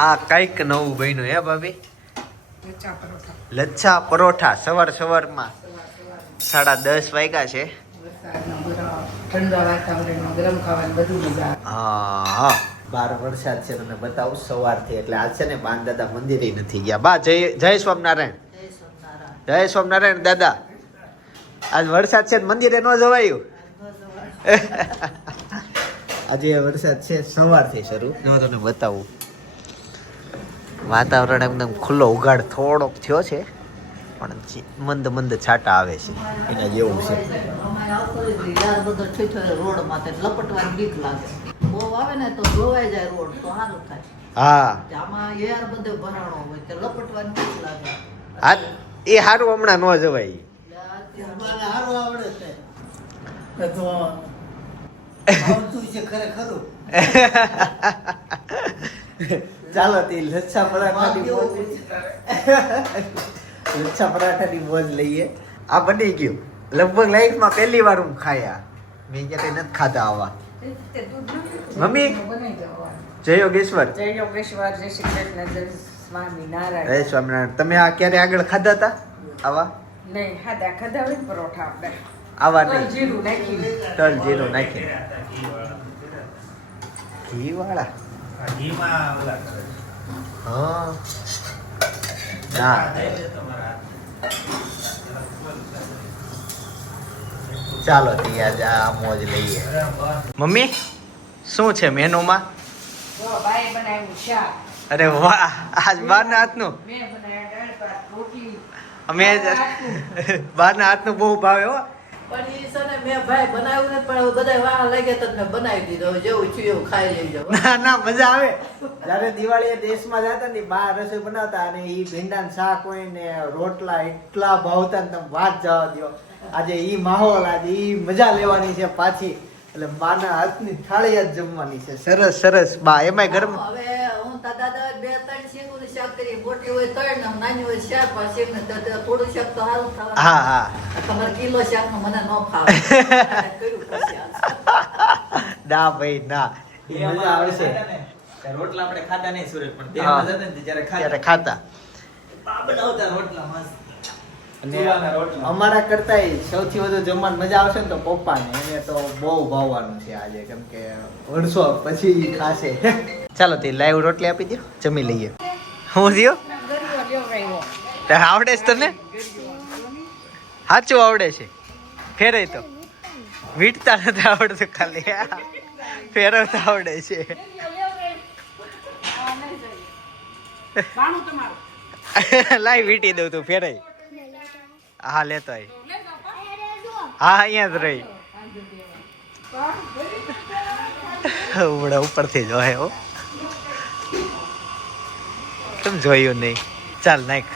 આ કઈક નવું બન્યું હે ભાભી? લચ્છા પરોઠા સવારમાં 10:30 વાગ્યા છે. હા, બાર વરસાદ છે તમને બતાવું સવારથી. એટલે આજ છે ને બાન દાદા મંદિરે નથી ગયા. બા જય સ્વામિનારાયણ. જય સ્વામિનારાયણ દાદા. આજ વરસાદ છે મંદિરે ન જવાયું. આજે વરસાદ છે સવારથી શરૂ. હું તમને બતાવું. વાતાવરણ એકદમ ખુલ્લો ઉઘાડ થોડોક થયો છે પણ મંદ છાંટા આવે છે એના જેવું છે. હા એ હારું હમણાં ન જવાય. ચાલો તે લચ્છા પરાઠાની મોજ લઈએ. આ બની ગયું લગભગ લાઈફમાં પહેલી વાર હું ખાયા. મેં ક્યારે નથી ખાધા આવા. મમ્મી જય યોગેશ્વર. જય યોગેશ્વર. જય શ્રી કૃષ્ણ. જય સ્વામિનારાયણ. જય સ્વામિનારાયણ. તમે આ ક્યારે આગળ ખાધા હતા આવા? નહીં ખાધા હોય પરોઠા આપણે આવા નહીં. જીરું નાખીને તલ જીરું નાખીને ઘી વાળા. હા ના ચાલો આજે આ મોજ લઈએ. મમ્મી શું છે મેનુમાં? બાએ બનાવ્યું શાક. અરે વાહ, આજ બારના હાથનું. મેં બનાવ્યા દાળ ભાત રોટલી. અમે બારના હાથનું બહુ ભાવે હો. પણ ઈ છે ને મેં ભાઈ બનાવ્યું ને પણ બધા વાહ લાગે તો મેં બનાવી દીધો. જેવું છું એવું ખાઈ લેજો. ના મજા આવે. જયારે દિવાળી દેશમાં જતા ને બહાર રસોઈ બનાવતા અને ઈ ભીંડાનું શાક હોય ને રોટલા એટલા ભાવતા ને તમે વાત જવા દો. આજે ઈ માહોલ, આજે ઈ મજા લેવાની છે પાછી. એટલે બાના હાથની થાળી જ જમવાની છે. સરસ બા. એમાંય ઘરમાં હવે હું દાદા 2-3 શીંગુનું શાક કરી. મોટી હોય 3 ને નાની હોય 4-5 શીંગ ને થોડું શાક તો સારું ખાવાનું. હા તમારે કિલો શાક નું મને ન ફાવે. કર્યું પછી આજ. ના ભાઈ ના, ઈ મજા આવશે. રોટલા આપણે ખાતા નહીં સુરત, પણ દેહમાં જતા ને ત્યારે ખાતા બા બનાવતા રોટલા મસ્ત. અને અમારા કરતા સૌથી વધુ જમવાની મજા આવશે ને તો પપ્પાને. એને તો બહુ ભાવવાનું છે આજે, કેમ કે વર્ષો પછી ખાશે. ચાલો તે લાઈવ રોટલી આપી દો, જમી લઈએ. હું થયો આવડે છે તને? સાચું આવડે છે. ફેરાય તો વીટતા નથી આવડતું, ખાલી ફેરવતા આવડે છે. લાઈ વીટી દઉં તું ફેરાય. હા લેતો આય. હા અહીંયા જ રહી. ઉબડા ઉપરથી જ હોય હો. તમે જોયું નહીં. ચાલ નાખ.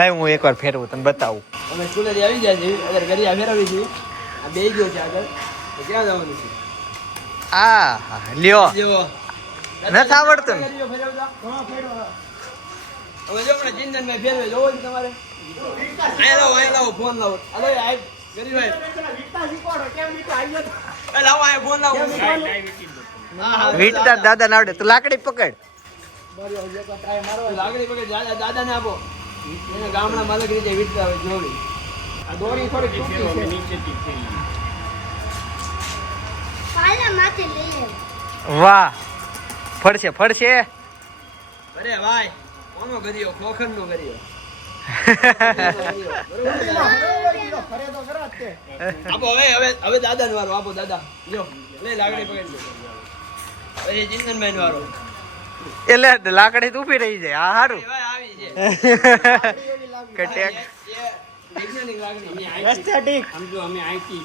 લાવ હું એકવાર ફેરવું તને બતાવું. અમે સ્કૂલેથી આવી ગયા છીએ, અગર ઘરે ફેરવી છીએ. આ બે ગયો છે આગળ. તો ક્યાં જવાનું છે? હા લ્યો. જેવો નથી આવડતું ને? હવે જો આપણે ચિંતનભાઈ ફેરવે જોવો છે તમારે? અહીંયા લાવો ફોન લાવો. અરે આ ગરીભાઈ લાવો આ ફોન લાવો. વીટતા દાદા ના આવડે તો લાકડી પકડ. લાકડી પકડ દાદાને આપો. એને ગામડા માલક રીતે વીટતા હોય જોડી. આ દોરી થોડી તૂટી છે નીચેથી. વાહ, ફળશે. અરે ભાઈ કોનો ગરિયો? ખોખર નો ગરિયો. આપો હવે દાદા નો વારો. આપો દાદા લ્યો લે લાકડી પકડી લો. હવે ચિંતનભાઈ નો વારો. એટલે લાકડી તો ઊભી રહી જાય. હા સારું. આવી છે કટેક વૈજ્ઞાનિક લાકડી. સમજો અમે આઈથી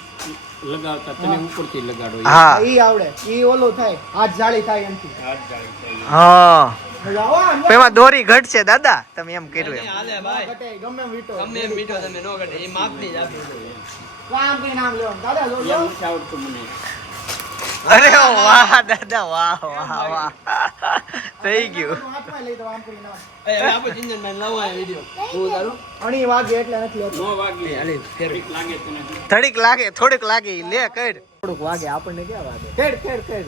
લગાવતા, તમે ઉપરથી લગાડો. હા ઈ આવડે. ઈ ઓલું થાય, હાથ જાળી થાય એમથી. હા. એમાં દોરી ઘટશે દાદા, તમે એમ કર્યું એમ. હાલે ભાઈ ઘટે ગમે એમ વીટો. ગમે એમ મીઠો તમે નો ઘટે. એ માપની જ આપી છે. કામ કઈ નામ લેવાનું દાદા જો એમ નથી આવડતું મને. અરે વાહ દાદા, વાહ થઈ ગયું. હાથમાં લઈ દો આમ કરી નામ. હવે આપો ચિંતનભાઈ લાવો આ વિડિયો. હું તારું અણી વાગે એટલે નથી લેતો. નો વાગી. હાલે ફેરવી. લાગે તને. થોડીક લાગે લે કર. થોડુંક વાગે આપણને ક્યાં વાગે ખેડ ખેડ ખેડ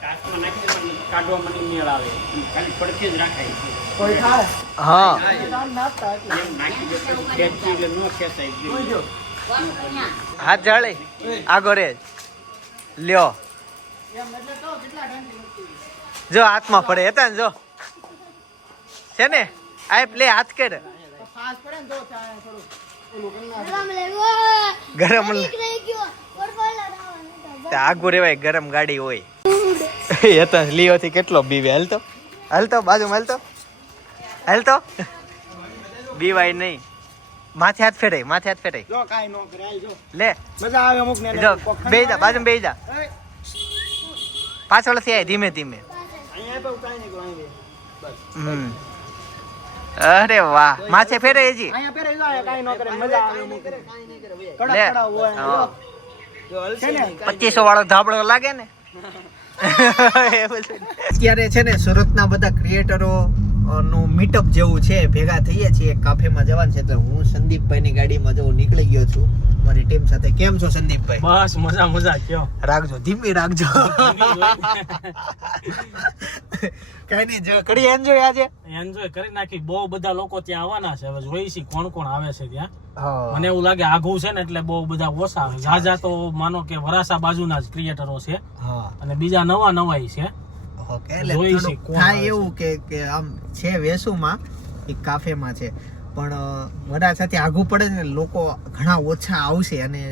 કાચમાં નાખી દેવાની, કાઢવા મને મેળ આવે ખાલી પડખે જ રાખાય કોઈ ખાય હા આમ નાખતા એટલે એમ નાખી દે પછી ખેંચી એટલે ન ખેંચાય જોઈએ. હાથ જાળે આગો રે લ્યો એમ એટલે તો કેટલા ટાઈમથી નથી. જો હાથમાં પડે હતા ને જો છે ને આ પ્લે હાથ કર તો ફાસ્ટ પડે ને તો ચાલે થોડું ઓલું કરી નાખે. ગરમ આગું રેવાય ગરમ ગાડી હોય એ તો લીઓ થી કેટલો બીવે હાલતો બાજુમાં હાલતો બીવાય નહીં માથે હાથ ફેરાય જો કાંઈ નો કરે આઈ જો લે મજા આવે અમુક ને જો બેહી જા બાજુમાં બેહી જા પાછળથી આય ધીમે ધીમે અહીંયા તો કાંઈ નહીં કરું અહીં હમ અરે વાહ માથે ફેરે હજી અહીંયા પહેરે જો કાંઈ નો કરે મજા આવે અમુક ને. કડા લે કડા હોય હા. છે ને 2500 વાળો ધાબળો લાગે ને અત્યારે છે ને સુરતના બધા ક્રિએટરો નું મીટઅપ જેવું છે ભેગા થઈએ છીએ કાફેમાં જવાનું છે તો હું સંદીપભાઈની ગાડીમાં જો નીકળી ગયો છું મારી ટીમ સાથે. કેમ છો સંદીપભાઈ? બસ મજા કયો રાખજો ધીમી રાખજો કઈ નહીં જો કરી એન્જોય આજે એન્જોય કરી નાખી. બહુ બધા લોકો ત્યાં આવવાના છે, હવે જોઈ છી કોણ કોણ આવે છે ત્યાં. હા મને એવું લાગે આઘું છે ને એટલે બહુ બધા ઓછા આવે. ઝાઝા તો માનો કે વરાસા બાજુના જ ક્રિએટરો છે હા અને બીજા નવા છે. ઓકે એટલે જોઈ છે થોડુંક કોણ થાય આવે એવું કે આમ છે વેસુમાં એક કાફેમાં છે પણ વરાછાથી આઘું પડે ને લોકો ઘણા ઓછા આવશે અને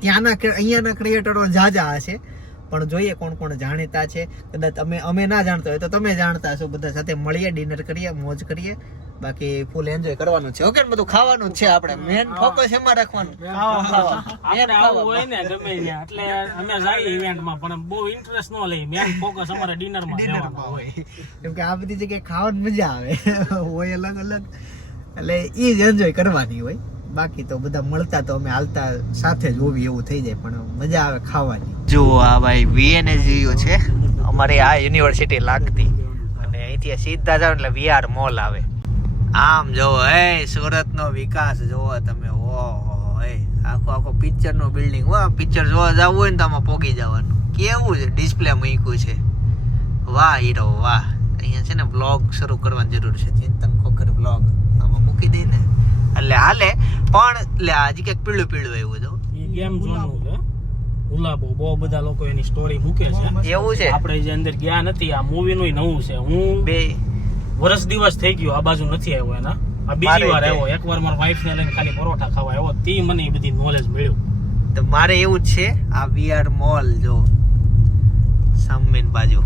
ત્યાંના અહીંયાના ક્રિએટરો જાજા હશે પણ જોઈએ કોણ કોણ જાણીતા છે. કદાચ અમે ના જાણતા હોય તો તમે જાણતા હશો. બધા સાથે મળીએ, ડિનર કરીએ, મોજ કરીએ, બાકી ફૂલ એન્જોય કરવાનું છે. ઓકે બધું ખાવાનું જ છે. આપણે મેન ફોકસ એમાં રાખવાનું. આપણે આવું હોય ને ગમે ત્યાં એટલે અમે જઈએ ઇવેન્ટમાં પણ બહુ ઇન્ટરેસ્ટ ન લઈએ. મેન ફોકસ અમારે ડિનરમાં રહેવાનું હોય. કેમ કે આ બધી જગ્યાએ ખાવાની મજા આવે હોય અલગ અલગ એટલે ઈ જ એન્જોય કરવાની હોય. બાકી તો બધા મળતા તો અમે હાલતા સાથે જ હોવી એવું થઈ જાય પણ મજા આવે ખાવાની. જો આ ભાઈ VNSU છે અમારી આ યુનિવર્સિટી લાગતી અને અહીંથી સીધા જાવ એટલે VR મોલ આવે. આમ જોવો એ સુરતનો વિકાસ જોવો તમે. ઓહો એ આખો પિક્ચરનો બિલ્ડિંગ. વાહ પિક્ચર જોવા જવું હોય ને તો આમાં પોગી જવાનું. કેવું છે ડિસ્પ્લે મૂક્યું છે. વાહ હીરો વાહ. અહીંયા છે ને બ્લોગ શરૂ કરવાની જરૂર છે. ચિંતન ખોખર બ્લોગ આમાં મૂકી દઈ ને એટલે હાલે પણ એટલે હજી કંઈક પીળું આવ્યું જો ઈ ગેમ ઝોનનું છે. ગુલાબો બહુ બધા લોકો એની સ્ટોરી મૂકે છે. એવું છે. આપણે જે અંદર ગયા નથી. આ મૂવીનું નવું છે. હું બે વર્ષ દિવસ થઈ ગયો આ બાજુ નથી આવ્યો એના. આ બીજી વાર આવ્યો. એકવાર મારા વાઈફ ને લઈને ખાલી પરોઠા ખાવા આવ્યો. તે મને એ બધી નોલેજ મળ્યું. તો મારે એવું જ છે. આ VR મોલ જો સામેની બાજુ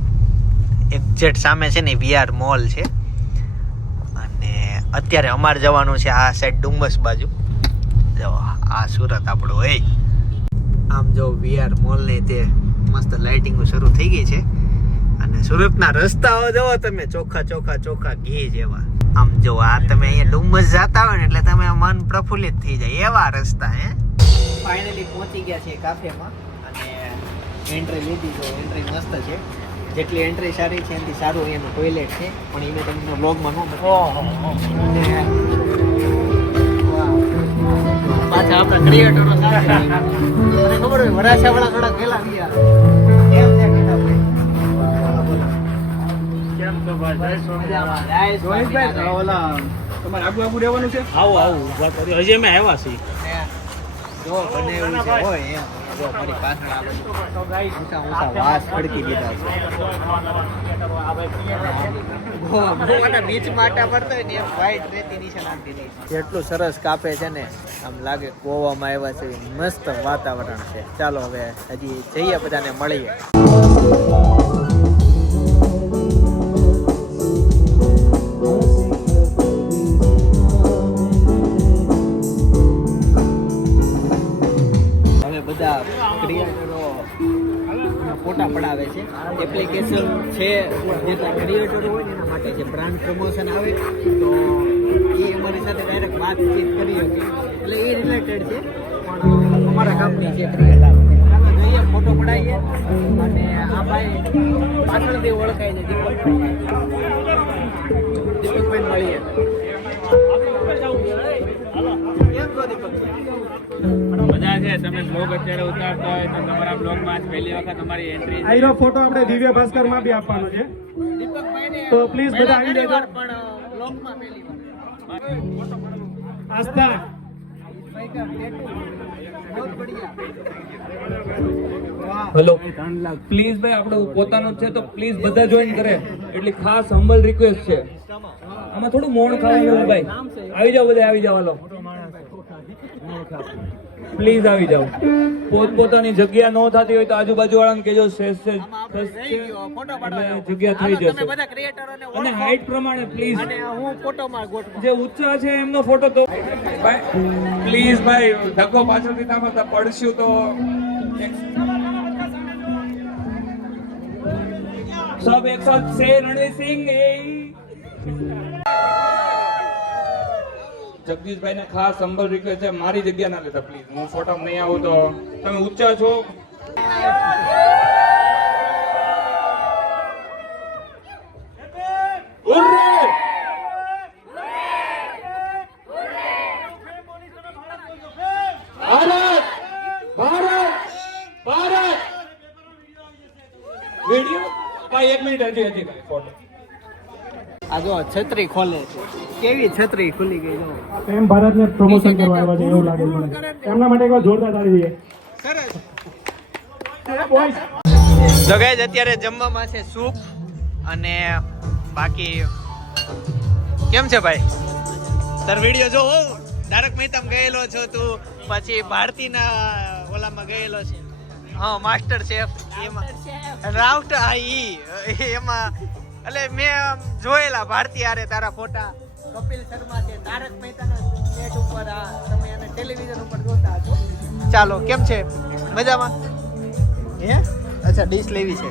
એક્ઝેક્ટ સામે છે ને VR મોલ છે અને અત્યારે અમારે જવાનું છે આ સાઈડ ડુમસ બાજુ. જો આ સુરત આપણું હોય. આમ જો VR મોલ ને તે મસ્ત લાઇટિંગો શરૂ થઈ ગઈ છે અને સુરતના રસ્તાઓ જોવો તમે ચોખ્ખા ઘી જેવા. આમ જો આ તમે અહીંયા ડુમસ જતા હોય ને એટલે તમે મન પ્રફુલ્લિત થઈ જાય એવા રસ્તા. ફાઇનલી પહોંચી ગયા છે કાફેમાં અને એન્ટ્રી લીધી. તો એન્ટ્રી મસ્ત છે. જેટલી એન્ટ્રી સારી છે એનાથી સારું એનું ટોયલેટ છે પણ એને તમને વ્લોગમાં ન બતાવ્યું. પાછા આપણા ક્રિએટરો સાથે મને ખબર હોય વરાછાવાળા થોડા પહેલા ગયા. કેમ છે કિતાબભાઈ? કેમ તો ભાઈ રોહિતભાઈ ઓલા તમારે આગુ રહેવાનું છે. આવું વાત કરી. હજી અમે આવ્યા છીએ. જો બને એવું છે હોય એમ. જો મારી પાછળ આ બધું ઊંચા વાસ ખડકી દીધા છે. ગોવાના બીચમાં આટા પડતો હોય ને એમ વ્હાઈટ રેતી નીચે નાખી દીધી. કેટલું સરસ કાફે છે ને આમ લાગે ગોવામાં આવ્યા છે. મસ્ત વાતાવરણ છે. ચાલો હવે હજી જઈએ બધાને મળીએ. હવે બધા ક્રિએટરો ફોટા પડાવે છે. એપ્લિકેશન છે જેટલા ક્રિએટરો હોય ને એના માટે જે બ્રાન્ડ પ્રમોશન આવે તો એ અમારી સાથે ડાયરેક્ટ વાતચીત કરી હતી એટલે એ રિલેટેડ છે પણ અમારા કામની છે ક્રિએટર. જઈએ ફોટો પડાવીએ અને આ ભાઈ પાછળથી ઓળખાય છે દીપકભાઈ મળીએ. કેમ છો દીપકભાઈ? બધા છે તમે બ્લોગ અત્યારે ઉતારતા હોય તો તમારા બ્લોગમાં પહેલી વખત તમારી એન્ટ્રી આઈરો ફોટો આપણે દિવ્ય ભાસ્કર માં બી આપવાનો છે તો પ્લીઝ બધા આવી જજો આસ્થા હેલો પ્લીઝ ભાઈ આપણું પોતાનું જ છે તો પ્લીઝ બધા જોઈન કરે એટલી ખાસ હમ્બલ રિક્વેસ્ટ છે આમાં થોડું મોણ ખાવાનું ભાઈ આવી જાઓ બધા આવી જાઓ હાલો પ્લીઝ આવી જાઓ પોતપોતાની જગ્યા ન થતી હોય તો આજુબાજુ વાળાને કહેજો જગ્યા થઈ જશે અને હાઈટ પ્રમાણે પ્લીઝ જે ઊંચા છે એમનો ફોટો તો પ્લીઝ ભાઈ ધક્કો પાછળથી તમે પડશું તો सब एक साथ से रणवीर सिंह જગદીશભાઈ ને ખાસ સંભળ રિક્વેસ્ટ છે મારી જગ્યા ના લેતા પ્લીઝ હું ફોટો નહીં આવું તો તમે ઊંચા છો વિડિયો ભાઈ 1 મિનિટ હજી ફોટો આ જો છત્રી ખોલે છે કેવી છત્રી ખુલી ગઈ જો એમ ભારતને પ્રમોશન કરવા આવ્યા છે એવું લાગે મને એમના માટે એકવાર જોરદાર તાળી દઈએ તો ગાઈઝ અત્યારે જમવામાં છે સૂપ અને બાકી કેમ છે ભાઈ તાર વિડિયો જો તારક મહેતા ગયેલો છો તું પછી ભારતીના ઓલામાં ગયેલો છે હા માસ્ટર શેફ એમાં રાઉટ એમાં એટલે મેં જોયેલા ભારતી હારે તારા ફોટા કપિલ શર્મા છે તારક મહેતાના સેટ ઉપર તમે એને ટેલિવિઝન ઉપર જોતા છો ચાલો કેમ છે મજામાં હે અચ્છા ડીશ લેવી છે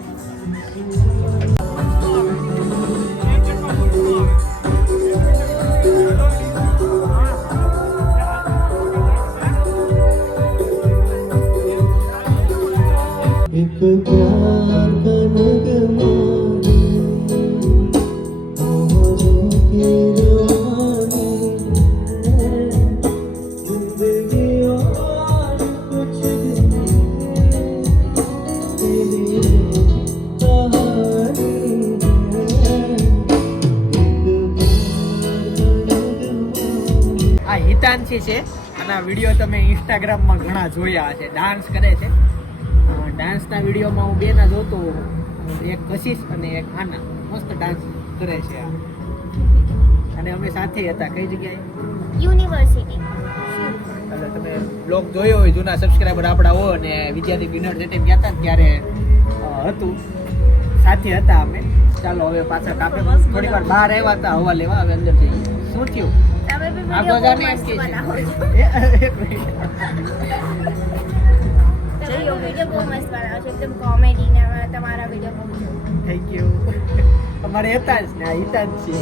હિતાંશી છે અને આ વિડીયો તમે ઇન્સ્ટાગ્રામમાં ઘણા જોયા હશે ડાન્સ કરે છે ડાન્સના વિડીયોમાં હું બેના જોતો એક કશિશ અને એક આના મસ્ત ડાન્સ કરે છે અને અમે સાથે હતા કઈ જગ્યાએ યુનિવર્સિટી એટલે તમે બ્લોગ જોયો હોય જૂના સબસ્ક્રાઈબર આપણા હોય અને વિદ્યાર્થી ડિનર જે ટાઈમ ગયા હતા ને ત્યારે હતું સાથે હતા અમે ચાલો હવે પાછા કાપે થોડી વાર બહાર આવ્યા હતા હવા લેવા હવે અંદર જઈએ શું થયું તમે બી આ વિડિયો બધાને બહુ એમ મસ્ત કે બનાવો છો છે એક મિનિટ તમે વિડિયો બહુ મસ્ત બનાવો છો એકદમ કોમેડી ને તમારા વિડિયો બહુ છે થેન્ક યુ અમારે હિતાંશ ને આ હિતાંશ છે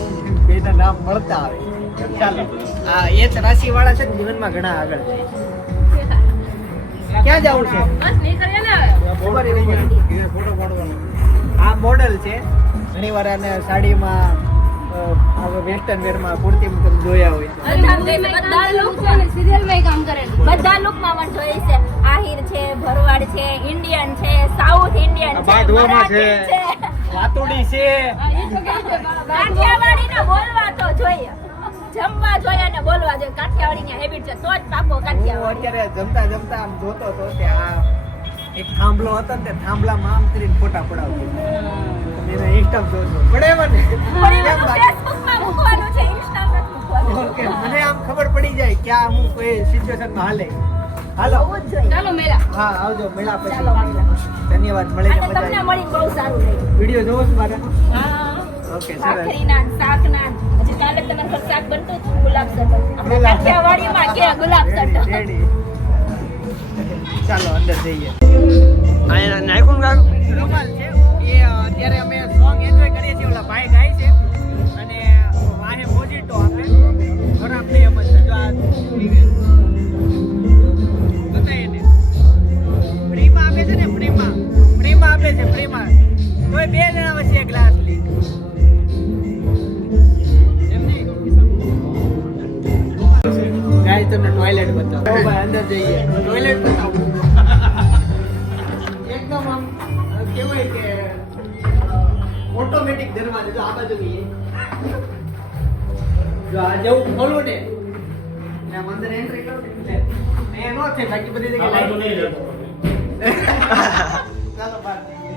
બેના નામ મળતા આવે ચાલો આ એ રાશિ વાળા છે ને જીવનમાં ઘણા આગળ છે ક્યાં જવું છે બસ નીકળ્યા ને ફોટો પાડવાનો આ મોડલ છે ઘણી વાર આને સાડીમાં વેસ્ટર્ન વેરમાં કુર્તીમાં તમે જોયા હોય બધા લુકમાં સિરિયલમાં કામ કરેલું બધા લુકમાં પણ જોઈએ છે આહિર છે ભરવાડ છે ઇન્ડિયન છે સાઉથ ઇન્ડિયન છે મરાઠી છે વાતુડી છે કાઠિયાવાડીને બોલવા તો જોઈએ જમવા જોઈએ અને બોલવા જોઈએ કાઠિયાવાડીની હેબિટ છે તો જ પાકો હું કાઠિયાવાડી અત્યારે જમતા જમતા આમ જોતો હતો કે આ એક થાંભલો હતો ને તે થાંભલામાં આમ કરીને ફોટા પડાવતો એને ઇન્સ્ટા જોજો પડે મને ફેસબુકમાં મૂકવાનું છે ઇન્સ્ટામાં મૂકવાનું ઓકે મને આમ ખબર પડી જાય કે આ હું કોઈ સિચ્યુએશનમાં હાલે હાલો બહુ જ જોઈએ ચાલો મેળા હા આવજો મળ્યા પછી ચાલો મળ્યા ધન્યવાદ મળીને અને મજા તમને આવી મળીને બહુ સારું લાગ્યું વિડિયો જોવો છો મારા હા ઓકે સરસ ભાખરી નાન શાક નાન હજી કાલે તમારે ઘર શાક બનતું હતું ગુલાબ સટલ આપણે કાઠિયાવાડીમાં કે ગુલાબ સટલ રેડી ચાલો અંદર જઈએ અહીંયા નાખ્યું કાક રૂમાલ છે એ અત્યારે અમે સોંગ એન્જોય કરીએ છીએ ઓલા ભાઈ ગાય છે અને વાહે મોજીટો આપે ખરાબ નહીં એમ જ છે જો આ બતાવીએ ને ફ્રીમાં આપે છે ને ફ્રીમાં આપે છે ફ્રીમાં તોય 2 જણા વચ્ચે એક ગ્લાસ લી ગાય તો તમને ટોયલેટ બતાવું ભાઈ અંદર જઈએ ટોયલેટ બતાવું એકદમ આમ કેવાય કે ઓટોમેટિક દરવાજો જો આ બાજુ બી જો આ જેવું ખોલું ને આમ અંદર એન્ટ્રી કરું ને અહીંયા નો થાય બાકી બધી જગ્યાએ લાઈટ ચાલો બહાર જઈએ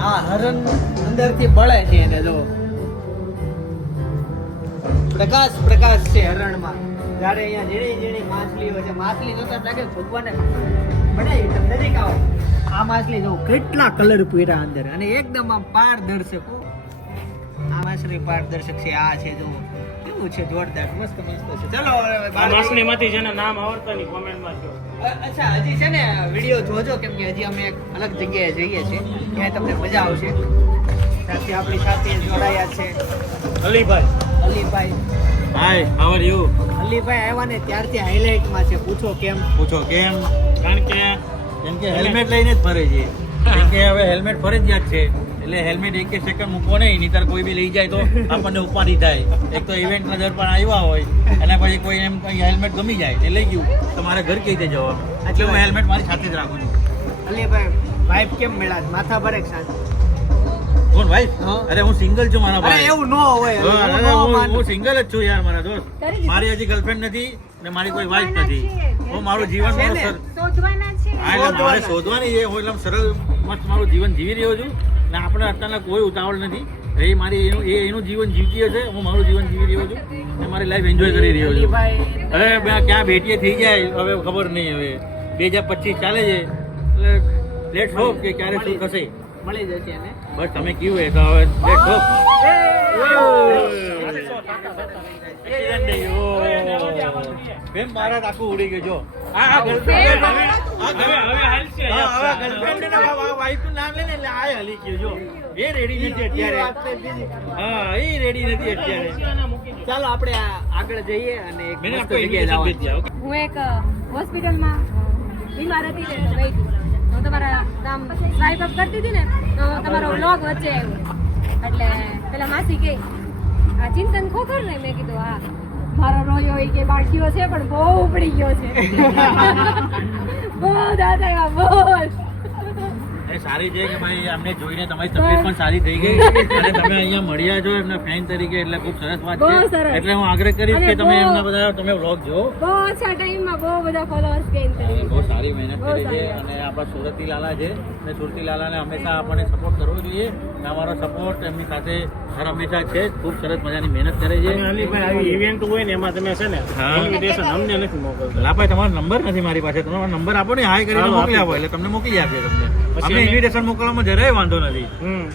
હા હરણ અંદરથી બળે છે એને જો પ્રકાશ છે હરણમાં જ્યારે અહીંયા ઝીણી ઝીણી માછલીઓ છે માછલી જોતા એમ લાગે ભગવાને બનાવી તમને નજીક આવો આ માછલી જો કેટલા કલર પૂર્યા અંદર અને એકદમ આમ પારદર્શક આ માછલી પારદર્શક છે આ છે જો કેવું છે જોરદાર મસ્ત છે ચલો આ માછલીમાંથી જેને નામ આવડતા ની કોમેન્ટમાં કહો. અચ્છા હજી છે ને વિડીયો જોજો કેમ કે હજી અમે એક અલગ જગ્યાએ જઈએ છીએ ત્યાં તમને મજા આવશે ત્યાંથી આપણી સાથે જોડાયા છે Alibhai hi how are you Alibhai આવ્યા ને ત્યારથી હાઇલાઇટમાં છે પૂછો કેમ કારણ કે કેમ કે હેલ્મેટ લઈને જ ફરે છે કેમ કે હવે હેલ્મેટ ફરજિયાત છે એટલે હેલ્મેટ એક સેકન્ડ મૂકો નહીં નહીતર કોઈ બી લઈ જાય તો આપણને ઉપાડી થાય એક તો ઇવેન્ટના દર પણ આવ્યા હોય અને પછી કોઈ એમ કઈ હેલ્મેટ ગમી જાય એ લઈ ગયું તો મારે ઘર કઈ રીતે જવાનું એટલે હું હેલ્મેટ મારી સાથે જ રાખું છું અલીભાઈ વાઇફ કેમ મળ્યા માથા ભરે શાંત કોણ ભાઈ અરે હું સિંગલ છું મારા અરે ભાઈ એવું નો હોય એવું નો માન. હું સિંગલ જ છું યાર મારા દોસ્ત મારી હજી ગર્લફ્રેન્ડ નથી ને મારી કોઈ વાઈફ નથી હું મારું જીવન છે મારું ને? મારે શોધવાની છે હું એકદમ સરળ મસ્ત મારું જીવન જીવી રહ્યો છું ને આપણે અત્યારના કોઈ ઉતાવળ નથી એ મારી એનું જીવન જીવતી હશે હું મારું જીવન જીવી રહ્યો છું ને મારી લાઈફ એન્જોય કરી રહ્યો છું હવે ક્યાં ભેટીએ થઈ જાય હવે ખબર નહીં હવે 2025 ચાલે છે એટલે લેટ્સ હોપ કે ક્યારે શું થશે મળી જશે એને બસ તમે કીધું એ તો હવે લેટ્સ હોપ બેન મારા આખું ઉડી ગયું જો આ ગર્લફ્રેન્ડ હવે હાલશે વાઈફનું નામ લઈને એટલે આ હલી ગયો જો એ રેડી નથી અત્યારે હા એ રેડી નથી અત્યારે ચાલો આપણે આગળ જઈએ અને એક મેં મસ્ત આપકો જગ્યાએ જવાનું. હું એક હોસ્પિટલમાં બીમાર હતી ને તો ગઈ હતી હું તમારા નામ સ્વાઈપ અપ કરતી હતી ને તો તમારો વ્લોગ વચ્ચે આવ્યો એટલે પેલા માસી કે આ ચિંતન ખોખર ને મેં કીધું હા મારો રોયો હોય કે બાળકીઓ છે પણ બહુ ઉપડી ગયો છે બહુ દાદા બોલ એ સારી છે કે ભાઈ અમને જોઈને તમારી તબિયત પણ સારી થઈ ગઈ અને તમે અહીંયા મળ્યા છો એમના ફેન તરીકે એટલે ખૂબ સરસ વાત બહુ છે સરસ. એટલે હું આગ્રહ કરીશ કે અને તમે બહુ- એમના બધા તમે વ્લોગ જો બહુ ઓછા ટાઈમમાં બહુ બધા ફોલોઅર્સ ગેઇન કરી બહુ સારી મહેનત બહુ કરી છે સારી. અને આપણા સુરતી લાલા છે અને સુરતી લાલાને હંમેશા આપણને સપોર્ટ કરવો જોઈએ અને અમારો સપોર્ટ એમની સાથે હર હંમેશા છે જ. ખૂબ સરસ મજાની મહેનત કરે છે અને અલીભાઈ આવી ઇવેન્ટ હોય ને એમાં તમે છે ને હા. ઇન્વિટેશન અમને નથી મોકલતા લાભાઈ તમારો નંબર નથી મારી પાસે તમારો નંબર આપો ને હાય કરીને હાલો, મોકલી આપી આપો એટલે તમને મોકલી આપીએ તમને પછી અમને અમે- ઇન્વિટેશન મોકલવામાં જરાય વાંધો નથી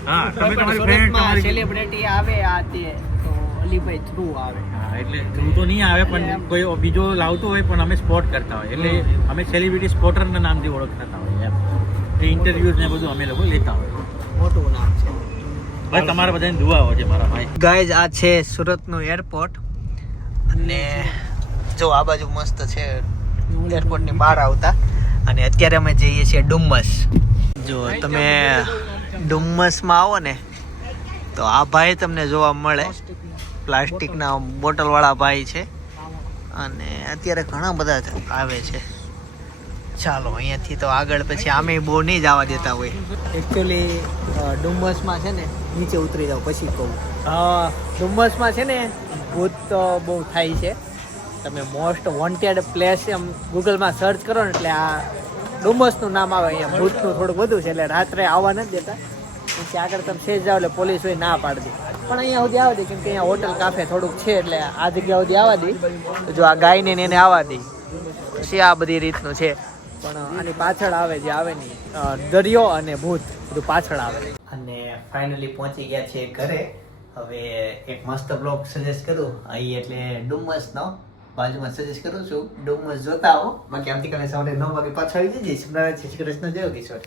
હા તમે તમારી ફ્રેન્ડ સુરતમાં તમારી સેલિબ્રિટી આવે આ તે તો અલીભાઈ થ્રુ આવે હા, એટલે થ્રુ તો નહીં આવે પણ કોઈ બીજો લાવતો હોય પણ અમે સ્પોટ કરતા હોય એટલે અમે સેલિબ્રિટી સ્પોટરના નામથી ઓળખતા હોય એમ એ ઇન્ટરવ્યુઝ ને બધું અમે લોકો લેતા હોય મોટું નામ છે બસ તમારા બધાની દુઆઓ છે મારા ભાઈ ગાઈઝ આ છે સુરતનું એરપોર્ટ અને જો આ બાજુ મસ્ત છે એરપોર્ટની બહાર આવતા અને અત્યારે અમે જઈએ છીએ ડુમ્મસ જો તમે ડુમ્મસમાં આવો ને તો આ ભાઈ તમને જોવા મળે પ્લાસ્ટિકના બોટલવાળા ભાઈ છે અને અત્યારે ઘણા બધા આવે છે ચાલો અહીંયાથી તો આગળ પછી આમે બહુ નહીં જવા દેતા હોય એકચ્યુઅલી ડુમ્મસમાં છે ને નીચે ઉતરી જાવ પછી કહું ડુમ્મસમાં છે ને ભૂત તો બહુ થાય છે તમે મોસ્ટ વોન્ટેડ પ્લેસ એમ ગૂગલમાં સર્ચ કરો ને એટલે આ ડુમ્મસનું નામ આવે અહીંયા ભૂતનું થોડું બધું છે એટલે રાત્રે આવવા નથી દેતા પછી આગળ તમે સેજ જાવ એટલે પોલીસ હોય ના પાડી દે પણ અહીંયા સુધી આવવા દે કેમ કે અહીંયા હોટલ કાફે થોડુંક છે એટલે આ જગ્યા સુધી આવવા દે તો જો આ ગાયને ને એને આવવા દે પછી આ બધી રીતનું છે પણ આની પાછળ આવે જે આવે ને દરિયો અને ભૂત બધું પાછળ આવે અને ફાઇનલી પહોંચી ગયા છે ઘરે હવે એક મસ્ત બ્લોગ સજેસ્ટ કરું અહીં એટલે ડુમ્મસનો બાજુમાં સજેસ્ટ કરું છું ડુમ્મસ જોતા આવો બાકી આવતીકાલે સવારે 9 વાગે પાછા આવી જઈએ શ્રી કૃષ્ણ જય કિશોર